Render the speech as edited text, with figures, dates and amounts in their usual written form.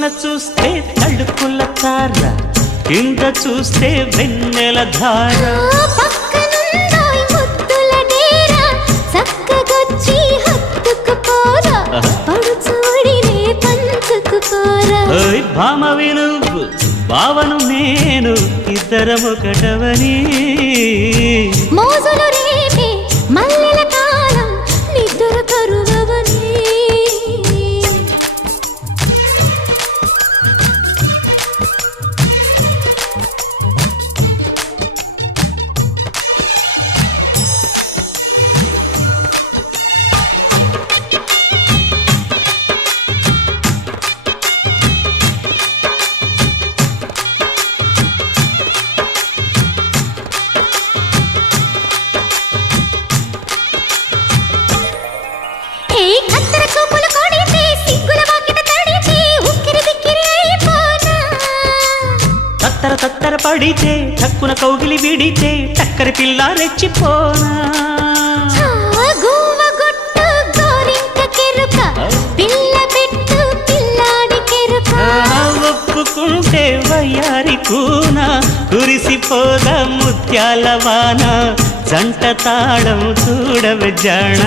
పైన చూస్తే తడుకుల తార, కింద చూస్తే వెన్నెల ధార. పక్కనుందోయ్ ముద్దుల డేరా, చక్కగొచ్చి హత్తుకుపోరా, పడుచూడినే పంచుకుపోరా. ఓయ్ భామవి నువ్వు, భావను నేను, ఇద్దరమొకటవని. మోజులు రేపే మల్లెల కాలం, నిద్ర కరువవని. తత్తర తత్తర పడితే టక్కున కౌగిలి విడితే టక్కరి పిల్ల రెచ్చిపోనా. ఒప్పుకుంటే వయ్యారి కూన, కురిసిపోదా ముత్యాల వాన, జంట తాళం చూడవే జాణ.